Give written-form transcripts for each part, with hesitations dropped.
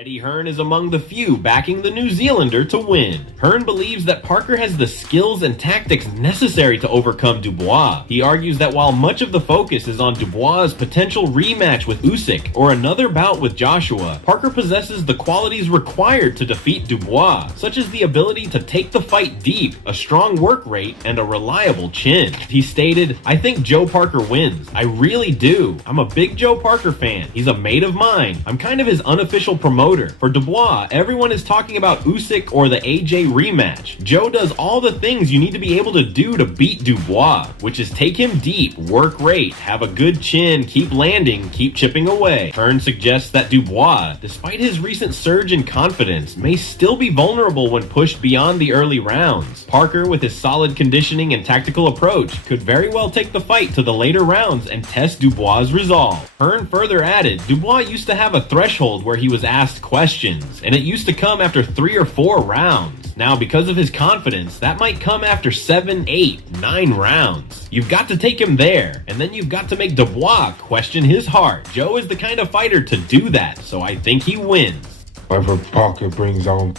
Eddie Hearn is among the few backing the New Zealander to win. Hearn believes that Parker has the skills and tactics necessary to overcome Dubois. He argues that while much of the focus is on Dubois' potential rematch with Usyk or another bout with Joshua, Parker possesses the qualities required to defeat Dubois, such as the ability to take the fight deep, a strong work rate, and a reliable chin. He stated, "I think Joe Parker wins. I really do. I'm a big Joe Parker fan. He's a mate of mine. I'm kind of his unofficial promoter. For Dubois, everyone is talking about Usyk or the AJ rematch. Joe does all the things you need to be able to do to beat Dubois, which is take him deep, work rate, have a good chin, keep landing, keep chipping away." Hearn suggests that Dubois, despite his recent surge in confidence, may still be vulnerable when pushed beyond the early rounds. Parker, with his solid conditioning and tactical approach, could very well take the fight to the later rounds and test Dubois' resolve. Hearn further added, Dubois used to have a threshold where he was asked questions, and it used to come after 3 or 4 rounds. Now, because of his confidence, that might come after 7, 8, 9 rounds. You've got to take him there, and then you've got to make Dubois question his heart. Joe is the kind of fighter to do that, so I think he wins. Whatever Parker brings on,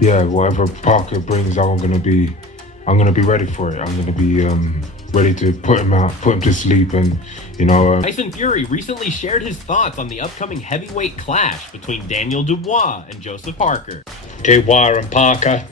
whatever Parker brings on, I'm gonna be ready for it. I'm gonna be ready to put him to sleep, and Tyson Fury recently shared his thoughts on the upcoming heavyweight clash between Daniel Dubois and Joseph Parker. Dubois and Parker.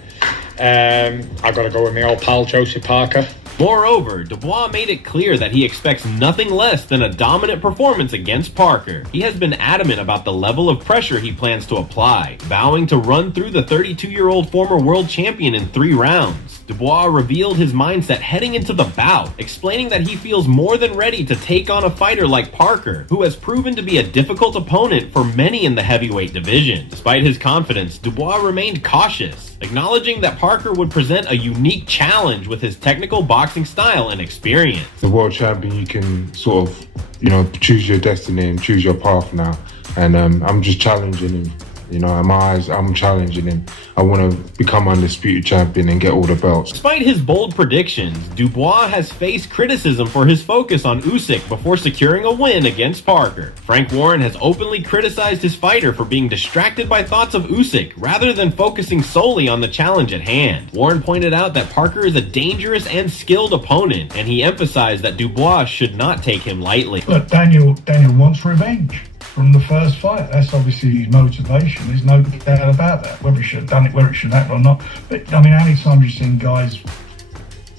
I gotta go with my old pal Joseph Parker. Moreover, Dubois made it clear that he expects nothing less than a dominant performance against Parker. He has been adamant about the level of pressure he plans to apply, vowing to run through the 32-year-old former world champion in 3 rounds. Dubois revealed his mindset heading into the bout, explaining that he feels more than ready to take on a fighter like Parker, who has proven to be a difficult opponent for many in the heavyweight division. Despite his confidence, Dubois remained cautious, acknowledging that Parker would present a unique challenge with his technical boxing style and experience. The world champion, you can sort of, choose your destiny and choose your path now. And I'm just challenging him. In my eyes, I'm challenging him. I want to become undisputed champion and get all the belts. Despite his bold predictions, Dubois has faced criticism for his focus on Usyk before securing a win against Parker. Frank Warren has openly criticized his fighter for being distracted by thoughts of Usyk rather than focusing solely on the challenge at hand. Warren pointed out that Parker is a dangerous and skilled opponent, and he emphasized that Dubois should not take him lightly. Look, Daniel wants revenge from the first fight. That's obviously his motivation. There's no doubt about that. Whether he should have done it, whether it should happen or not. But I mean, how many times you've seen guys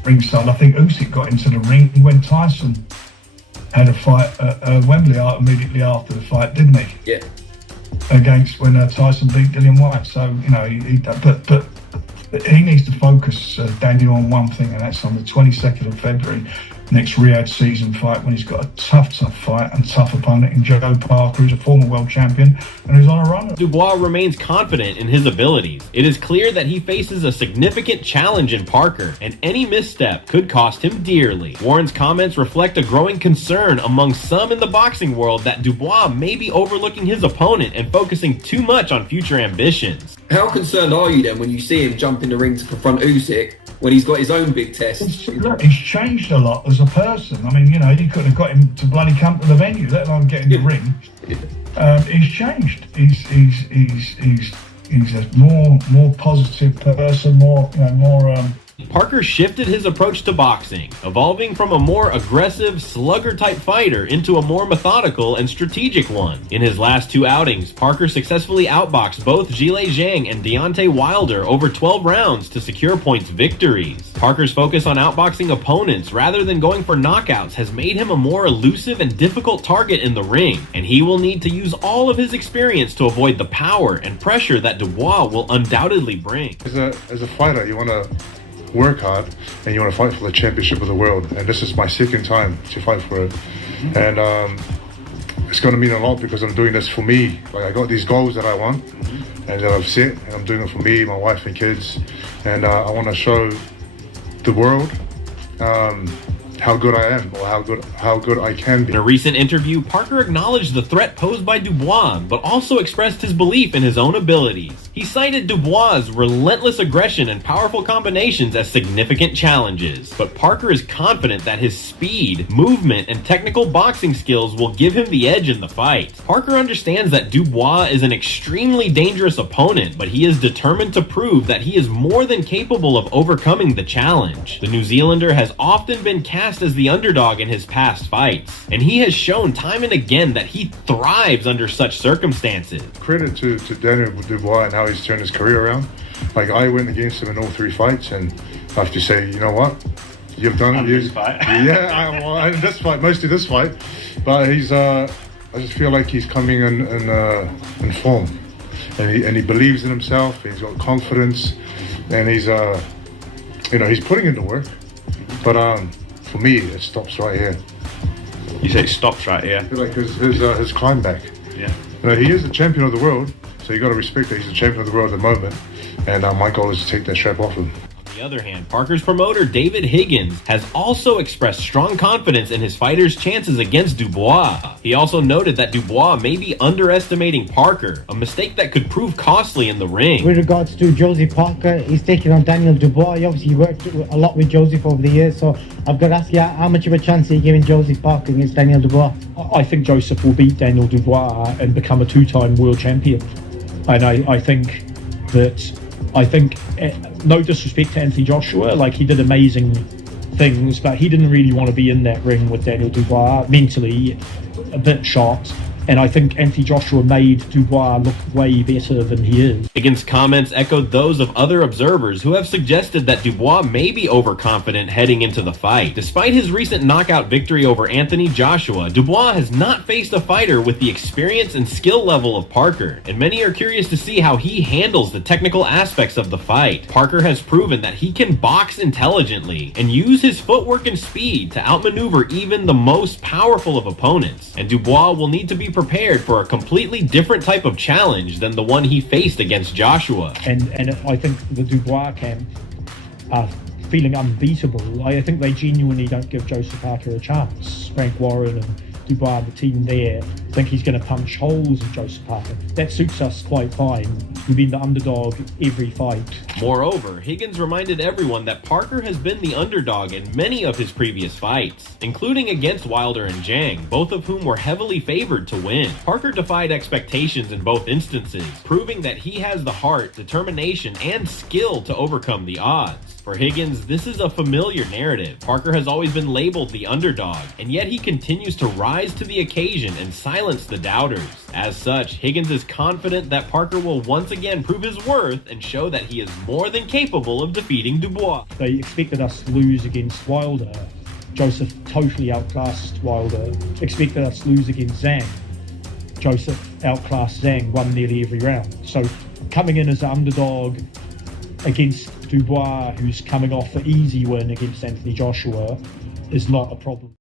bring style? I think Usyk got into the ring when Tyson had a fight at Wembley immediately after the fight, didn't he? Yeah. Against when Tyson beat Dillian White. So but he needs to focus, Daniel, on one thing, and that's on the 22nd of February. Next Riyadh season fight, when he's got a tough fight and tough opponent in Joe Parker, who's a former world champion and who's on a run. Dubois remains confident in his abilities. It is clear that he faces a significant challenge in Parker, and any misstep could cost him dearly. Warren's comments reflect a growing concern among some in the boxing world that Dubois may be overlooking his opponent and focusing too much on future ambitions. How concerned are you then when you see him jump in the ring to confront Usyk when he's got his own big test? Look, he's changed a lot as a person. I mean, you couldn't have got him to bloody come to the venue, let alone get in the ring. He's changed. He's a more positive person, more. Parker shifted his approach to boxing, evolving from a more aggressive, slugger-type fighter into a more methodical and strategic one. In his last 2 outings, Parker successfully outboxed both Zhilei Zhang and Deontay Wilder over 12 rounds to secure points victories. Parker's focus on outboxing opponents rather than going for knockouts has made him a more elusive and difficult target in the ring, and he will need to use all of his experience to avoid the power and pressure that Dubois will undoubtedly bring. As a fighter, you want to work hard and you want to fight for the championship of the world, and this is my 2nd time to fight for it, and it's going to mean a lot because I'm doing this for me. Like, I got these goals that I want and that I've set, and I'm doing it for me, my wife and kids, and I want to show the world how good I am, or how good I can be. In a recent interview, Parker acknowledged the threat posed by Dubois, but also expressed his belief in his own abilities. He cited Dubois' relentless aggression and powerful combinations as significant challenges, but Parker is confident that his speed, movement, and technical boxing skills will give him the edge in the fight. Parker understands that Dubois is an extremely dangerous opponent, but he is determined to prove that he is more than capable of overcoming the challenge. The New Zealander has often been cast as the underdog in his past fights, and he has shown time and again that he thrives under such circumstances. Credit to Daniel Dubois and how he's turned his career around. Like, I went against him in all 3 fights, and I have to say, you know what? You've done it. This fight. Yeah, in this fight, mostly this fight. But he's, I just feel like he's coming in form. And he believes in himself, he's got confidence, and he's, he's putting in the work. But for me, it stops right here. You say it stops right here? I feel like his climb back. Yeah. He is the champion of the world, so you got to respect that he's the champion of the world at the moment. And my goal is to take that strap off him. On the other hand, Parker's promoter David Higgins has also expressed strong confidence in his fighter's chances against Dubois. He also noted that Dubois may be underestimating Parker, a mistake that could prove costly in the ring. With regards to Josie Parker, he's taking on Daniel Dubois. He obviously worked a lot with Joseph over the years, so I've got to ask you, how much of a chance are you giving Josie Parker against Daniel Dubois? I think Joseph will beat Daniel Dubois and become a 2-time world champion. And I think no disrespect to Anthony Joshua, like, he did amazing things, but he didn't really want to be in that ring with Daniel Dubois, mentally a bit shocked. And I think Anthony Joshua made Dubois look way better than he is. Higgins' comments echoed those of other observers who have suggested that Dubois may be overconfident heading into the fight. Despite his recent knockout victory over Anthony Joshua, Dubois has not faced a fighter with the experience and skill level of Parker, and many are curious to see how he handles the technical aspects of the fight. Parker has proven that he can box intelligently and use his footwork and speed to outmaneuver even the most powerful of opponents, and Dubois will need to be prepared for a completely different type of challenge than the one he faced against Joshua. And I think the Dubois camp are feeling unbeatable. I think they genuinely don't give Joseph Parker a chance. Frank Warren and Dubois, the team there, think he's going to punch holes in Joseph Parker. That suits us quite fine. We've been the underdog every fight. Moreover, Higgins reminded everyone that Parker has been the underdog in many of his previous fights, including against Wilder and Zhang, both of whom were heavily favored to win. Parker defied expectations in both instances, proving that he has the heart, determination, and skill to overcome the odds. For Higgins, this is a familiar narrative. Parker has always been labeled the underdog, and yet he continues to rise to the occasion and silence the doubters. As such, Higgins is confident that Parker will once again prove his worth and show that he is more than capable of defeating Dubois. They expected us to lose against Wilder. Joseph totally outclassed Wilder. Expected us to lose against Zhang. Joseph outclassed Zhang, won nearly every round. So coming in as an underdog against Dubois, who's coming off an easy win against Anthony Joshua, is not a problem.